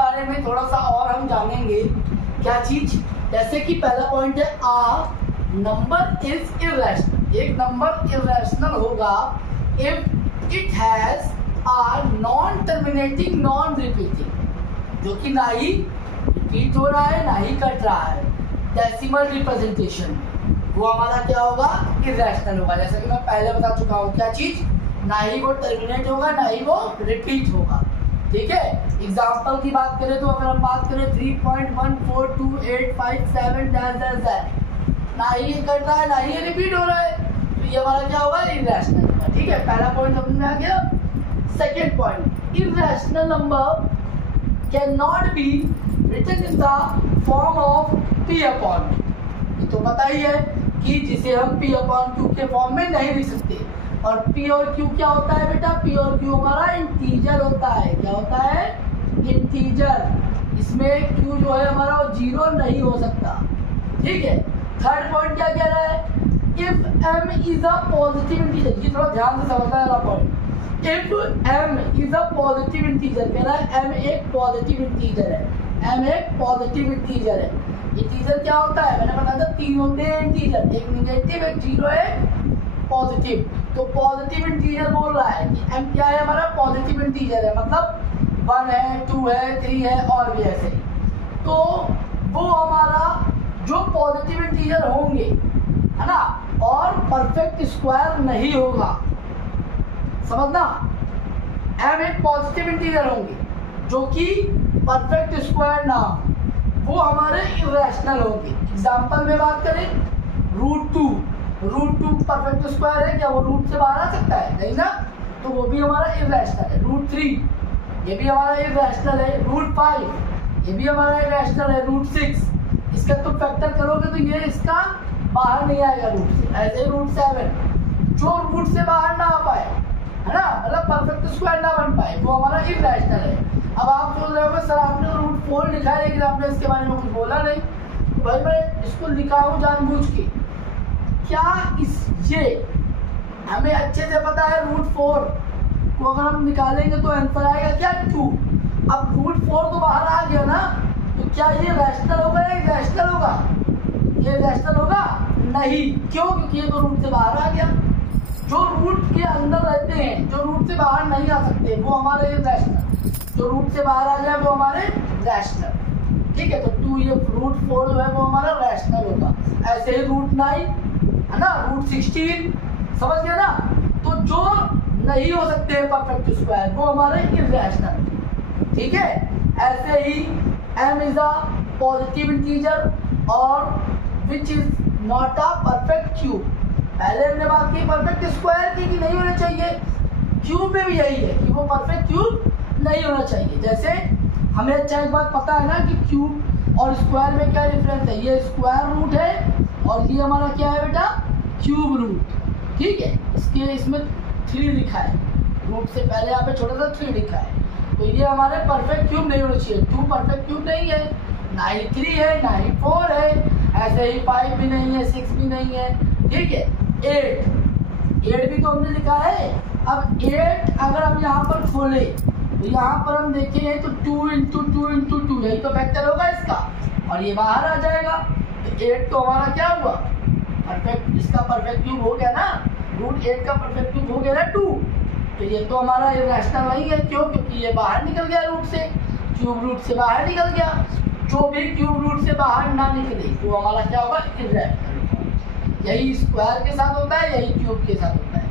बारे में थोड़ा सा और हम जानेंगे। क्या चीज? जैसे कि पहला पॉइंट है आ नंबर इज इर्रेशनल। एक नंबर इर्रेशनल होगा if it has a non terminating non repeating, जो कि ना ही रिपीट हो रहा है ना ही कट रहा है, डेसिमल रिप्रेजेंटेशन, वो हमारा क्या होगा? इर्रेशनल होगा। जैसे कि मैं पहले बता चुका हूँ, क्या चीज? ना ही वो टर्मिनेट होगा ना ही वो रिपीट होगा। ठीक है, एग्जाम्पल की बात करें तो अगर हम बात करें 3.142857 ना ही कट रहा है ना ही रिपीट हो रहा है, तो ये हमारा क्या होगा? इर्रेशनल होगा। ठीक है, पहला पॉइंट समझ में आ गया। Second point, irrational number can not be written in the form of P upon Q। ये तो पता ही है कि जिसे हम P अपॉन Q के फॉर्म में नहीं लिख सकते। और P और Q क्या होता है बेटा? P और Q हमारा इंटीजर होता है। क्या होता है? इंटीजर। इसमें Q जो है हमारा वो जीरो नहीं हो सकता। ठीक है, थर्ड पॉइंट क्या कह रहा है? If M is a positive integer, ये थोड़ा ध्यान से समझना है वाला point. If M is a positive integer, कह रहा है M एक पॉजिटिव इंटीजर है। M एक पॉजिटिव इंटीजर है। इंटीजर क्या होता है? मैंने बताया था तीन होते हैं इंटीजर, एक निगेटिव, एक जीरो, एक पॉजिटिव। तो पॉजिटिव इंटीजर बोल रहा है कि M क्या है? हमारा पॉजिटिव इंटीजर है, मतलब 1 है, 2 है, 3 है और भी ऐसे। तो वो हमारा जो पॉजिटिव इंटीजर होंगे, है ना, और परफेक्ट स्क्वायर नहीं होगा। समझना, M एक पॉजिटिव इंटीजर होंगे जो कि परफेक्ट स्क्वायर ना हो, वो हमारे इर्रेशनल होंगे। एग्जाम्पल में बात करें, रूट टू परफेक्ट स्क्वायर है क्या? वो रूट से बाहर आ सकता है? नहीं ना, तो वो भी हमारा इर्रेशनल है। √3 ये भी हमारा इर्रेशनल है। √5 ये भी हमारा इर्रेशनल है। √6 इसका तो फैक्टर करोगे तो ये इसका बाहर नहीं आएगा रूट से। ऐसे ही √7 जो रूट से बाहर ना आ पाए, है ना, मतलब परफेक्ट स्क्वायर ना बन पाए, वो हमारा इर्रेशनल है। अब आप सोच रहे हो सर आपने √4 लिखा है लेकिन आपने इसके बारे में कुछ बोला नहीं। तो भाई मैं इसको लिखा हूँ जानबूझ के। क्या ये हमें अच्छे से पता है √4 को अगर हम निकालेंगे तो आंसर आएगा क्या? 2। अब √4 तो बाहर आ गया ना, तो क्या ये रैशनल होगा या इर्रेशनल होगा? ये रैशनल होगा नहीं। क्यों? क्योंकि ये तो रूट से बाहर आ गया। जो रूट के अंदर रहते हैं, जो रूट से बाहर नहीं आ सकते, वो हमारे इर्रेशनल। जो रूट से बाहर आ जाए वो हमारे रैशनल। ठीक है, तो 2 ये √4 जो है वो हमारा रैशनल होगा। ऐसे ही √9 है ना, √16, समझ गया ना। तो जो नहीं हो सकते हैं परफेक्ट स्क्वायर वो हमारे इर्रेशनल। ठीक है, ऐसे ही M is a positive integer और which is not a perfect cube. पहले हमने बात की परफेक्ट स्क्वायर की कि नहीं होना चाहिए, क्यूब में भी यही है कि वो परफेक्ट क्यूब नहीं होना चाहिए। जैसे हमें अच्छा एक बात पता है ना कि क्यूब और स्क्वायर में क्या डिफरेंस है? ये स्क्वायर रूट है और ये हमारा क्या है बेटा? Cube root. ठीक है, इसमें 3 लिखा है, रूट से पहले यहाँ पे छोटा सा 3 लिखा है। तो ये हमारे परफेक्ट क्यूब नहीं होना चाहिए। 2 परफेक्ट क्यूब नहीं है, ना ही 3 है, ना ही 4 है, ऐसे ही 5 भी नहीं है, 6 भी नहीं है। ठीक है, 8 भी तो हमने लिखा है। अब 8 अगर हम यहाँ पर खोले तो यहाँ पर हम देखें तो 2 × 2 × 2 यही तो फैक्टर होगा इसका, और ये बाहर आ जाएगा। तो 8 तो हमारा क्या हुआ? परफेक्ट, इसका परफेक्ट क्यूब हो गया ना। √8 का परफेक्ट क्यूब हो गया ना 2। तो ये तो हमारा इर्रेशनल नहीं है। क्यों? क्योंकि ये बाहर निकल गया रूट से, क्यूब रूट से बाहर निकल गया। जो भी क्यूब रूट से बाहर ना निकले वो हमारा क्या होगा? इर्रेशनल। यही स्क्वायर के साथ होता है, यही क्यूब के साथ होता है।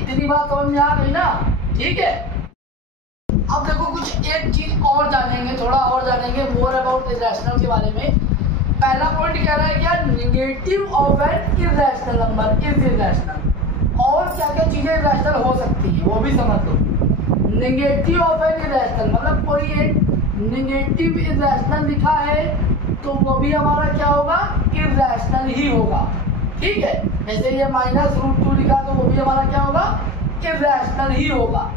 इतनी बात समझ में आ गई ना? ठीक है, अब देखो कुछ एक चीज और जानेंगे, थोड़ा और जानेंगे मोर अबाउट इर्रेशनल के बारे में। पहला पॉइंट कह रहा है क्या? Negative of N irrational number is irrational. और क्या क्या चीजें इर्रेशनल हो सकती है वो भी समझ लो। नेगेटिव ऑफ एन इर्रेशनल मतलब कोई एक नेगेटिव इर्रेशनल लिखा है तो वो भी हमारा क्या होगा? इर्रेशनल ही होगा। ठीक है, जैसे ये -√2 लिखा तो वो भी हमारा क्या होगा? इर्रेशनल ही होगा।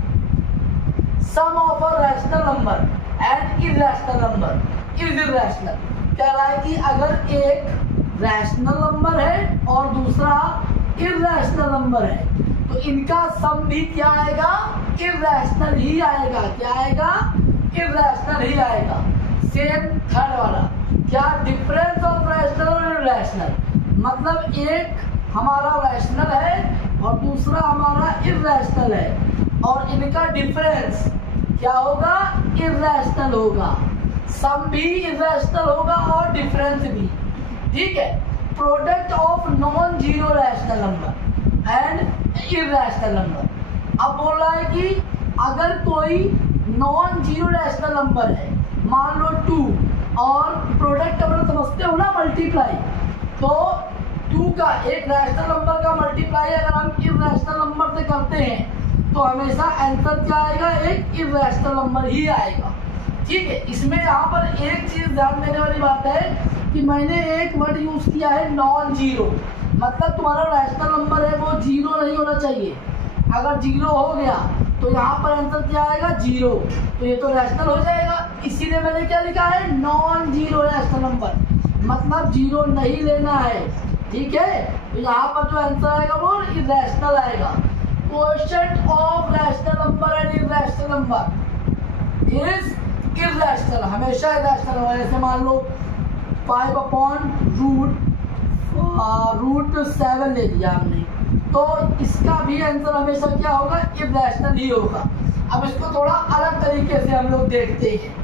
Sum of a rational number and irrational number is irrational. कह रहा है कि अगर एक रैशनल नंबर है और दूसरा इर्रेशनल नंबर है तो इनका सम भी क्या आएगा? इर्रेशनल ही आएगा। क्या आएगा? इर्रेशनल ही आएगा। सेम थर्ड वाला, क्या डिफरेंस ऑफ रैशनल और इर्रेशनल, मतलब एक हमारा रैशनल है और दूसरा हमारा इर्रेशनल है और इनका डिफरेंस क्या होगा, इर्रेशनल होगा। सम भी इर्रेशनल होगा और डिफरेंस भी, ठीक है। Product of non zero rational number and irrational number. अब बोल रहा है कि अगर कोई नॉन जीरो रैशनल नंबर है, मान लो 2, और प्रोडक्ट अपना समझते हो ना मल्टीप्लाई, तो 2 का एक रैशनल नंबर का मल्टीप्लाई अगर हम इर्रेशनल नंबर से करते हैं तो हमेशा आंसर क्या आएगा, एक इर्रेशनल नंबर ही आएगा, ठीक है। इसमें यहाँ पर एक चीज ध्यान देने वाली बात है कि मैंने एक वर्ड यूज किया है नॉन जीरो, मतलब तुम्हारा रैशनल नंबर है वो जीरो नहीं होना चाहिए। अगर जीरो हो गया तो यहाँ पर आंसर क्या आएगा, जीरो, तो ये तो रैशनल हो जाएगा। इसीलिए मैंने क्या लिखा है, नॉन जीरो रैशनल नंबर, मतलब जीरो नहीं लेना है, ठीक है। तो यहाँ पर जो आंसर आएगा वो इर्रेशनल आएगा। Quotient of rational number and irrational number is irrational, हमेशा इर्रेशनल होगा। जैसे मान लो 5/√7 ले लिया हमने, तो इसका भी आंसर हमेशा क्या होगा, इर्रेशनल ही होगा। अब इसको थोड़ा अलग तरीके से हम लोग देखते हैं।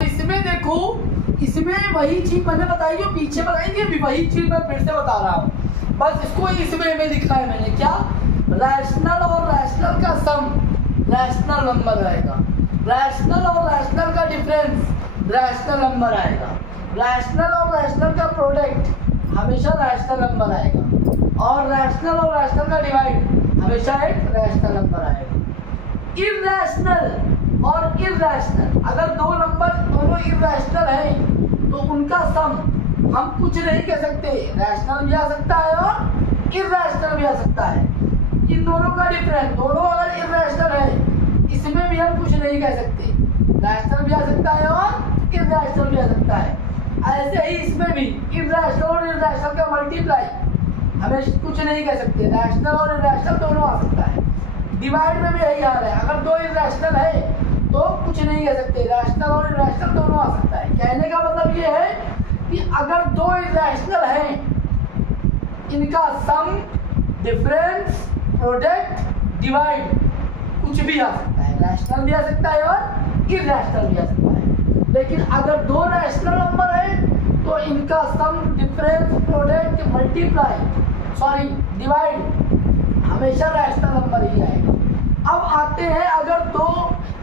इसमें देखो, इसमें वही चीज मैंने बताई जो पीछे बताई थी, अभी वही चीज मैं फिर से बता रहा हूँ, बस इसको इसमें में लिखा है मैंने, क्या, रैशनल और रैशनल का सम रैशनल नंबर आएगा, रैशनल और रैशनल का डिफरेंस रैशनल नंबर आएगा, रैशनल और रैशनल का प्रोडक्ट हमेशा रैशनल नंबर आएगा, और रैशनल और रैशनल का डिवाइड हमेशा एक रैशनल नंबर आएगा। इर्रेशनल और इर्रेशनल, अगर दो नंबर दोनों इर्रेशनल हैं तो उनका सम हम कुछ नहीं कह सकते, रैशनल भी आ सकता है और इर्रेशनल भी आ सकता है। इन दोनों का डिफरेंस, दोनों अगर इर्रेशनल है इसमें भी हम कुछ नहीं कह सकते, रैशनल भी आ सकता है और इर्रेशनल भी आ सकता है। ऐसे ही इसमें भी इर्रेशनल और इर्रेशनल का मल्टीप्लाई हमें कुछ नहीं कह सकते, रैशनल और इर्रेशनल दोनों आ सकता है। डिवाइड में भी यही हाल है, अगर दो इर्रेशनल है तो कुछ नहीं कह सकते, रैशनल और इर्रेशनल दोनों आ सकता है। कहने का मतलब ये है कि अगर दो इर्रेशनल हैं, इनका सम, डिफरेंस, प्रोडक्ट, डिवाइड कुछ भी आ सकता है, रैशनल भी आ सकता है और इर्रेशनल भी आ सकता है। लेकिन अगर दो रैशनल नंबर है तो इनका सम, डिफरेंस, प्रोडक्ट, मल्टीप्लाई, डिवाइड हमेशा रैशनल नंबर ही आएगा। अब आते हैं, अगर दो,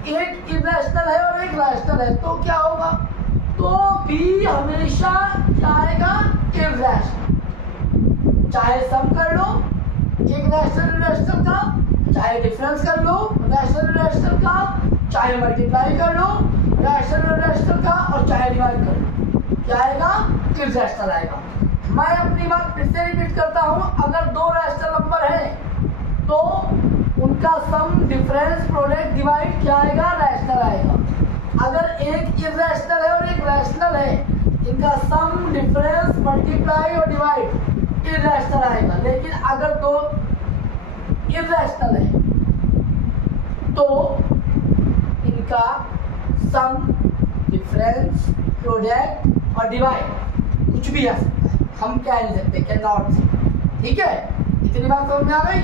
एक इर्रेशनल है और एक रैशनल है तो क्या होगा, तो भी हमेशा क्या आएगा, इर्रेशनल। चाहे सम कर लो एक रैशनल इर्रेशनल का, चाहे डिफरेंस कर लो रैशनल इर्रेशनल का, चाहे मल्टीप्लाई कर लो रैशनल इर्रेशनल का, और चाहे डिवाइड कर लो, क्या आएगा, इर्रेशनल आएगा। मैं अपनी बात फिर से रिपीट करता हूं, अगर दो रैशनल नंबर है तो उनका सम, डिफरेंस, प्रोडक्ट, डिवाइड क्या आएगा, रैशनल आएगा। अगर एक इर्रेशनल है और एक रैशनल है, इनका सम, डिफरेंस, मल्टीप्लाई और डिवाइड इर्रेशनल आएगा। लेकिन अगर दो इर्रेशनल है तो इनका सम, डिफरेंस, प्रोडक्ट और डिवाइड कुछ भी आ सकता है, हम कह नहीं सकते, कैन नॉट से, ठीक है। इतनी बात समझ में आ गई।